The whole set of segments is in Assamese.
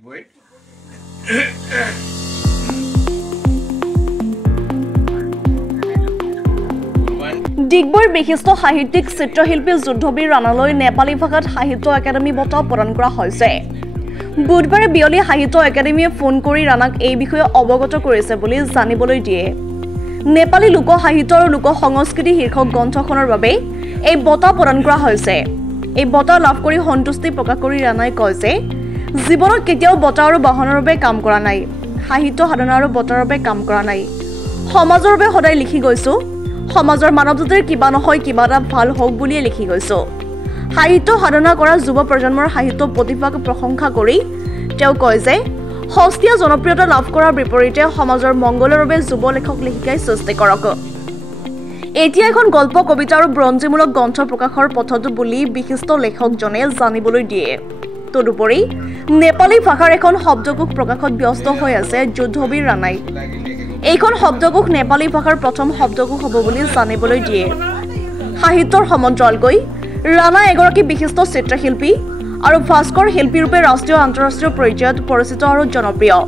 ডিগবৈৰ বিশিষ্ট সাহিত্যিক চিত্ৰশিল্পী যুদ্ধবীৰ ৰাণালৈ নেপালী ভাষাত সাহিত্য একাডেমী বঁটা প্ৰদান কৰা হৈছে। বুধবাৰে বিয়লি সাহিত্য একাডেমীয়ে ফোন কৰি ৰাণাক এই বিষয়ে অৱগত কৰিছে বুলি জানিবলৈ দিয়ে। নেপালী লোক সাহিত্য আৰু লোক সংস্কৃতি শীৰ্ষক গ্ৰন্থখনৰ বাবে এই বঁটা প্ৰদান কৰা হৈছে। এই বঁটা লাভ কৰি সন্তুষ্টি প্ৰকাশ কৰি ৰাণাই কয় যে জীৱনত কেতিয়াও বঁটা আৰু বাহনৰ বাবে কাম কৰা নাই, সাহিত্য সাধনা আৰু বঁটাৰ বাবে কাম কৰা নাই। সমাজৰ বাবে সদায় লিখি গৈছো, সমাজৰ মানৱজাতিৰ কিবা নহয় কিবা এটা ভাল হওক বুলিয়ে লিখি গৈছো। সাহিত্য সাধনা কৰা যুৱ প্ৰজন্মৰ সাহিত্য প্ৰতিভাক প্ৰশংসা কৰি তেওঁ কয় যে সস্তীয়া জনপ্ৰিয়তা লাভ কৰাৰ বিপৰীতে সমাজৰ মংগলৰ বাবে যুৱ লেখক লেখিকাই সৃষ্টি কৰক। এতিয়া এখন গল্প কবিতা আৰু ব্ৰঞ্জীমূলক গ্ৰন্থ প্ৰকাশৰ পথত বুলি বিশিষ্ট লেখকজনে জানিবলৈ দিয়ে। তদুপৰি নেপালী ভাষাৰ এখন শব্দকোষ প্ৰকাশত ব্যস্ত হৈ আছে যুদ্ধবীৰ ৰাণাই। এইখন শব্দকোষ নেপালী ভাষাৰ প্ৰথম শব্দকোষ হ'ব বুলি জানিবলৈ দিয়ে। সাহিত্যৰ সমান্তৰালকৈ ৰাণা এগৰাকী বিশিষ্ট চিত্ৰশিল্পী আৰু ভাস্কৰ শিল্পী ৰূপে ৰাষ্ট্ৰীয় আন্তঃৰাষ্ট্ৰীয় পৰ্যায়ত পৰিচিত আৰু জনপ্ৰিয়।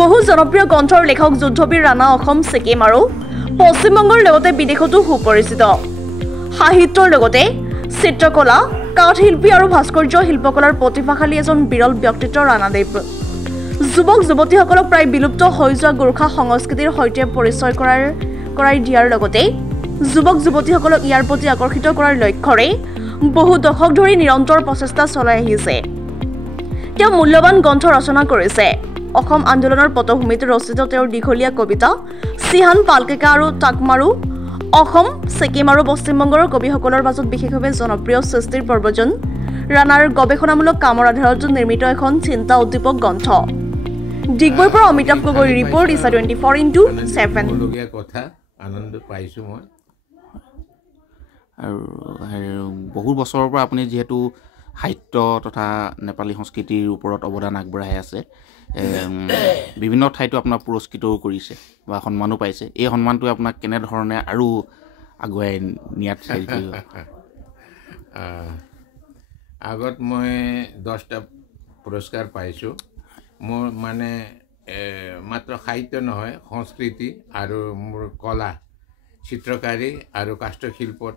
বহু জনপ্ৰিয় গ্ৰন্থৰ লেখক যুদ্ধবীৰ ৰাণা অসম, ছিকিম আৰু পশ্চিমবংগৰ লগতে বিদেশতো সুপৰিচিত। সাহিত্যৰ লগতে চিত্ৰকলা, কাঠশিল্পী আৰু ভাস্কৰ্য শিল্পকলাৰ প্ৰতিভাশালী এজন বিৰল ব্যক্তিত্ব ৰাণাদেৱ। যুৱক যুৱতীসকলক প্ৰায় বিলুপ্ত হৈ যোৱা গোৰ্খা সংস্কৃতিৰ সৈতে পৰিচয় কৰাই দিয়াৰ লগতে যুৱক যুৱতীসকলক ইয়াৰ প্ৰতি আকৰ্ষিত কৰাৰ লক্ষ্যৰে বহু দশক ধৰি নিৰন্তৰ প্ৰচেষ্টা চলাই আহিছে। তেওঁ মূল্যৱান গ্ৰন্থ ৰচনা কৰিছে। অসম আন্দোলনৰ পটভূমিত ৰচিত তেওঁৰ দীঘলীয়া কবিতা চিহান পালকেকা আৰু টাকমাৰু অসম, ছিকিম আৰু পশ্চিমবংগৰ কবিসকলৰ মাজত বিশেষভাৱে জনপ্ৰিয় সৃষ্টিৰ প্ৰব্ৰজন ৰাণাৰ গৱেষণামূলক কামৰ আধাৰত নিৰ্মিত এখন চিন্তা উদ্দীপক গ্ৰন্থ। ডিগবৈৰ পৰা অমিতাভ গগৈ ৰিপৰ্ট ইছা 24x7। কথা আনন্দ পাইছো মই। আৰু বহু বছৰৰ পৰা আপুনি যিহেতু সাহিত্য তথা নেপালী সংস্কৃতিৰ ওপৰত অৱদান আগবঢ়াই আছে, বিভিন্ন ঠাইতো আপোনাক পুৰস্কৃতও কৰিছে বা সন্মানো পাইছে। এই সন্মানটোৱে আপোনাক কেনেধৰণে আৰু আগুৱাই নিয়াত সহায় কৰিব? আগত মই 10টা পুৰস্কাৰ পাইছোঁ। মোৰ মানে মাত্ৰ সাহিত্য নহয়, সংস্কৃতি আৰু মোৰ কলা, চিত্ৰকাৰী আৰু কাষ্ঠশিল্পত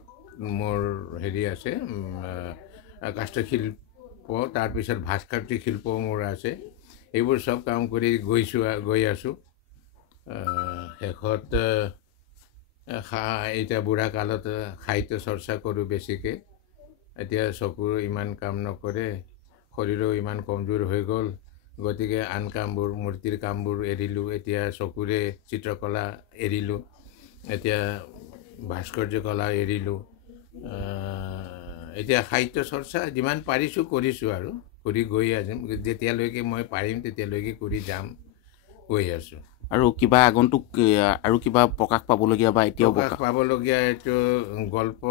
মোৰ হেৰি আছে, কাষ্ঠশিল্প, তাৰপিছত ভাস্কৰ্য শিল্পও মোৰ আছে। এইবোৰ চব কাম কৰি গৈ আছোঁ। শেষত এতিয়া বুঢ়া কালত সাহিত্য চৰ্চা কৰোঁ বেছিকৈ। এতিয়া চকুৰ ইমান কাম নকৰে, শৰীৰো ইমান কমজোৰ হৈ গ'ল, গতিকে আন কামবোৰ, মূৰ্তিৰ কামবোৰ এৰিলোঁ। এতিয়া চকুৰে চিত্ৰকলা এৰিলোঁ, এতিয়া ভাস্কৰ্য কলা এৰিলোঁ। এতিয়া সাহিত্য চৰ্চা যিমান পাৰিছোঁ কৰিছোঁ আৰু কৰি গৈ আছোঁ। যেতিয়ালৈকে মই পাৰিম তেতিয়ালৈকে কৰি যাম, গৈ আছোঁ। আৰু কিবা আগন্তুক আৰু কিবা প্ৰকাশ পাবলগীয়া বা এতিয়াও প্ৰকাশ পাবলগীয়া এইটো গল্প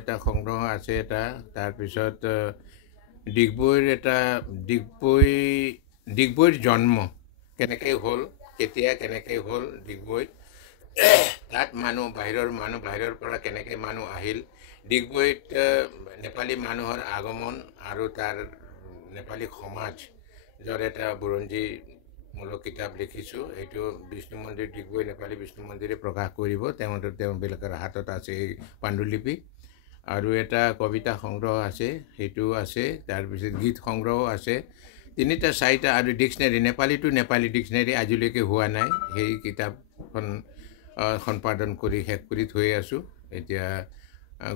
এটা সংগ্ৰহ আছে এটা। তাৰপিছত ডিগবৈৰ জন্ম কেনেকৈ হ'ল, কেনেকৈ হ'ল ডিগবৈত, তাত বাহিৰৰ পৰা কেনেকৈ মানুহ আহিল, ডিগবৈত নেপালী মানুহৰ আগমন আৰু তাৰ নেপালী সমাজৰ এটা বুৰঞ্জীমূলক কিতাপ লিখিছোঁ। এইটো বিষ্ণু মন্দিৰ, ডিগবৈ নেপালী বিষ্ণু মন্দিৰে প্ৰকাশ কৰিব। তেওঁবিলাকৰ হাতত আছে এই পাণ্ডুলিপি। আৰু এটা কবিতা সংগ্ৰহ আছে, সেইটোও আছে। তাৰপিছত গীত সংগ্ৰহ আছে, 3-4টা। আৰু dictionary, Nepali to Nepali dictionary আজিলৈকে হোৱা নাই। সেই কিতাপখন সম্পাদন কৰি শেষ কৰি থৈ আছোঁ। এতিয়া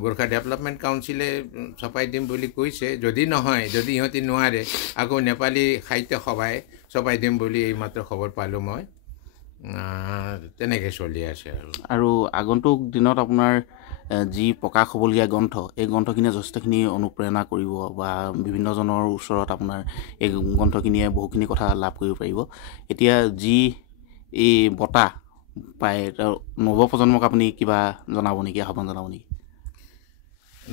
গোৰ্খা ডেভেলপমেণ্ট কাউন্সিলে ছপাই দিম বুলি কৈছে। যদি ইহঁতি নোৱাৰে, আকৌ নেপালী সাহিত্য সভাই ছপাই দিম বুলি এইমাত্ৰ খবৰ পালোঁ মই। তেনেকৈ চলি আছে। আৰু আগন্তুক দিনত আপোনাৰ যি প্ৰকাশ হ'বলগীয়া গ্ৰন্থ, এই গ্ৰন্থখিনিয়ে যথেষ্টখিনি অনুপ্ৰেৰণা কৰিব বা বিভিন্নজনৰ ওচৰত আপোনাৰ এই গ্ৰন্থখিনিয়ে বহুখিনি কথা লাভ কৰিব পাৰিব। এতিয়া যি এই বঁটা পায়, নৱপ্ৰজন্মক আপুনি কিবা জনাব নেকি, আহ্বান জনাব নেকি?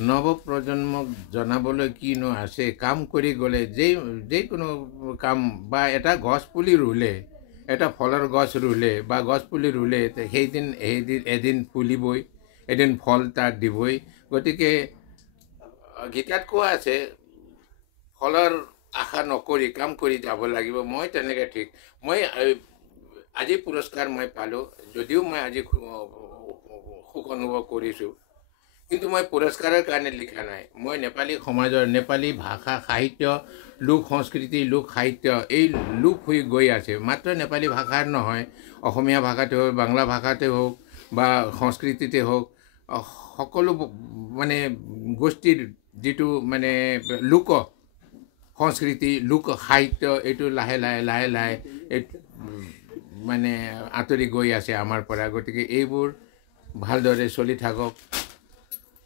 নৱপ্ৰজন্মক জনাবলৈ কিনো আছে, কাম কৰি গ'লে যিকোনো কাম, বা এটা গছ পুলি ৰুলে, এটা ফলৰ গছ ৰুলে বা গছ পুলি ৰুলে, এদিন ফুলিবই, এদিন ফল তাক দিবই। গতিকে গীতাত কোৱা আছে, ফলৰ আশা নকৰি কাম কৰি যাব লাগিব মই তেনেকৈ ঠিক মই আজি পুৰস্কাৰ মই পালোঁ যদিও মই আজি সুখ অনুভৱ কৰিছোঁ কিন্তু মই পুৰস্কাৰৰ কাৰণে লিখা নাই মই নেপালী সমাজৰ নেপালী ভাষা সাহিত্য লোক সংস্কৃতি লোক সাহিত্য এই লোক হৈ গৈ আছে মাত্ৰ নেপালী ভাষাৰ নহয় অসমীয়া ভাষাতে হওক বাংলা ভাষাতে হওক বা সংস্কৃতিতে হওক সকলো মানে গোষ্ঠীৰ যিটো মানে লোক সংস্কৃতি লোক সাহিত্য এইটো লাহে লাহে মানে আঁতৰি গৈ আছে আমাৰ পৰা গতিকে এইবোৰ ভালদৰে চলি থাকক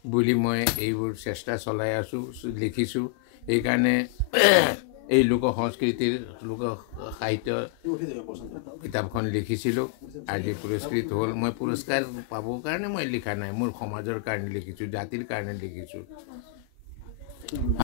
বুলি মই এইবোৰ চেষ্টা চলাই আছোঁ লিখিছোঁ এইকাৰণে এই লোক সংস্কৃতিৰ লোক সাহিত্য কিতাপখন লিখিছিলোঁ আজি পুৰস্কৃত হ'ল মই পুৰস্কাৰ পাবৰ কাৰণে মই লিখা নাই মোৰ সমাজৰ কাৰণে লিখিছোঁ জাতিৰ কাৰণে লিখিছোঁ